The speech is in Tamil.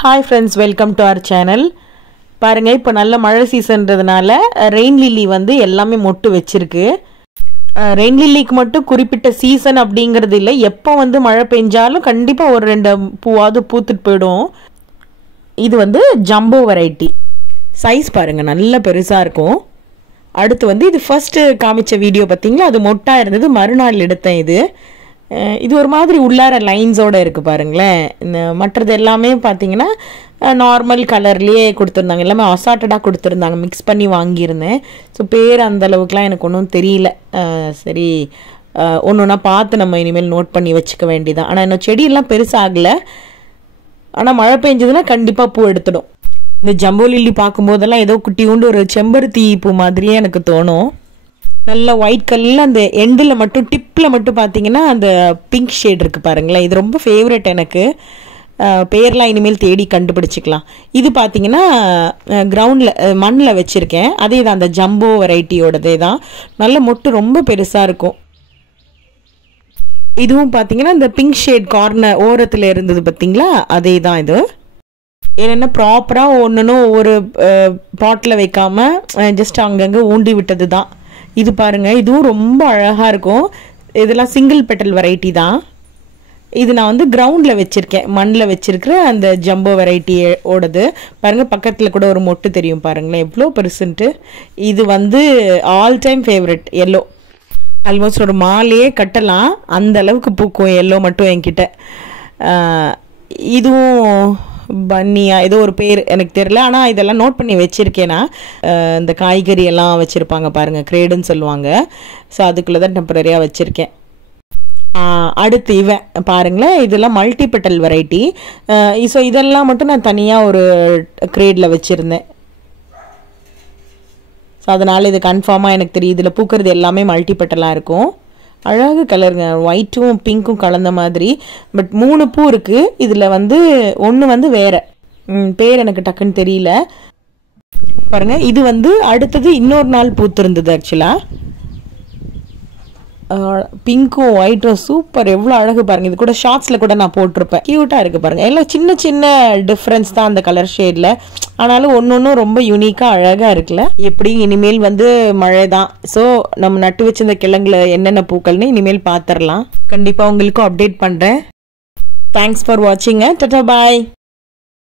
Hi friends, welcome to our channel. பாருங்க இப்போ நல்ல மழை சீசன்றதுனால ரெயின் லில்லி வந்து எல்லாமே மொட்டு வச்சிருக்கு. ரெயின் லில்லிக்கு மட்டும் குறிப்பிட்ட சீசன் அப்படிங்கிறது இல்லை, எப்போ வந்து மழை பெஞ்சாலும் கண்டிப்பாக ஒரு ரெண்டு பூவாவது பூத்துட்டு போயிடும். இது வந்து ஜம்போ வெரைட்டி. சைஸ் பாருங்க நல்ல பெருசாக இருக்கும். அடுத்து வந்து இது ஃபர்ஸ்ட் காமிச்ச வீடியோ பார்த்தீங்களா, அது மொட்டாக இருந்தது, மறுநாள் எடுத்தேன். இது ஒரு மாதிரி உள்ளார லைன்ஸோடு இருக்குது பாருங்களேன். இந்த மற்றது எல்லாமே பார்த்தீங்கன்னா நார்மல் கலர்லேயே கொடுத்துருந்தாங்க, எல்லாமே அசார்ட்டடாக கொடுத்துருந்தாங்க, மிக்ஸ் பண்ணி வாங்கியிருந்தேன். ஸோ பேர் அந்தளவுக்குலாம் எனக்கு ஒன்றும் தெரியல. சரி ஒன்று ஒன்றா பார்த்து நம்ம இனிமேல் நோட் பண்ணி வச்சுக்க வேண்டியதான். ஆனால் இன்னும் செடியெல்லாம் பெருசாகலை, ஆனால் மழை பெஞ்சதுன்னா கண்டிப்பாக பூ எடுத்துடும். இந்த ஜம்போ லில்லி பார்க்கும்போதெல்லாம் ஏதோ குட்டி உண்டு ஒரு செம்பருத்தி பூ மாதிரியே எனக்கு தோணும். நல்ல ஒயிட் கலரில் அந்த எண்டில் மட்டும் டிப்பில் மட்டும் பார்த்தீங்கன்னா அந்த பிங்க் ஷேட் இருக்குது பாருங்களேன். இது ரொம்ப ஃபேவரட் எனக்கு. பேர்லாம் இனிமேல் தேடி கண்டுபிடிச்சிக்கலாம். இது பார்த்தீங்கன்னா கிரவுண்டில் மண்ணில் வச்சுருக்கேன். அதே தான் அந்த ஜம்போ வெரைட்டியோடதே தான். நல்ல மொட்டு ரொம்ப பெருசாக இருக்கும். இதுவும் பார்த்தீங்கன்னா இந்த பிங்க் ஷேட் கார்னர் ஓரத்தில் இருந்தது பார்த்தீங்களா, அதே தான் இது. ஏன்னா ப்ராப்பராக ஒன்றுன்னு ஒரு பாட்டில் வைக்காமல் ஜஸ்ட் அங்கங்கே ஊண்டி விட்டது தான். இது பாருங்கள், இதுவும் ரொம்ப அழகாக இருக்கும். இதெல்லாம் சிங்கிள் பெட்டல் வெரைட்டி தான். இது நான் வந்து கிரவுண்டில் வச்சுருக்கேன், மண்ணில் வச்சுருக்கிற அந்த ஜம்போ வெரைட்டியோடது. பாருங்கள் பக்கத்தில் கூட ஒரு மொட்டு தெரியும் பாருங்களேன், எவ்வளோ பெருசுன்ட்டு. இது வந்து all time favourite. Yellow almost ஒரு மாலையே கட்டலாம், அந்த அளவுக்கு பூக்கும் எல்லோ மட்டும் என்கிட்ட. இதுவும் பன்னியா ஏதோ ஒரு பேர் எனக்கு தெரியல, ஆனால் இதெல்லாம் நோட் பண்ணி வச்சுருக்கேன்னா. இந்த காய்கறி எல்லாம் வச்சுருப்பாங்க பாருங்கள், கிரேடுன்னு சொல்லுவாங்க. ஸோ அதுக்குள்ளே தான் டெம்பரரியாக வச்சுருக்கேன். அடுத்து இவன் பாருங்களேன், இதெல்லாம் மல்டிபெட்டல் வெரைட்டி. ஸோ இதெல்லாம் மட்டும் நான் தனியாக ஒரு கிரேடில் வச்சுருந்தேன். ஸோ அதனால் இது கன்ஃபார்மாக எனக்கு தெரியும், இதில் பூக்கிறது எல்லாமே மல்டிபெட்டலாக இருக்கும். அழகு கலருங்க, ஒயிட்டும் பிங்க்கும் கலந்த மாதிரி. பட் 3 பூ இருக்குது இதில். வந்து ஒன்று வந்து வேறு பேர் எனக்கு டக்குன்னு தெரியல பாருங்கள். இது வந்து அடுத்தது இன்னொரு நாள் பூத்திருந்தது ஆக்சுவலாக. பிங்க்கும் ஒயிட்டும் சூப்பர், எவ்வளோ அழகு பாருங்கள். இது கூட ஷார்ட்ஸில் கூட நான் போட்டிருப்பேன், க்யூட்டாக இருக்குது பாருங்கள். எல்லாம் சின்ன சின்ன டிஃப்ரென்ஸ் தான் அந்த கலர் ஷேடில், ஆனாலும் ஒன்று ரொம்ப யூனிக்காக அழகாக இருக்குல்ல. எப்படி இனிமேல் வந்து மழை தான். ஸோ நம்ம நட்டு வச்சிருந்த கிழங்குல என்னென்ன பூக்கள்னு இனிமேல் பார்த்துடலாம். கண்டிப்பாக உங்களுக்கும் அப்டேட் பண்ணுறேன். Thanks for வாட்சிங்க. டாடா பாய்.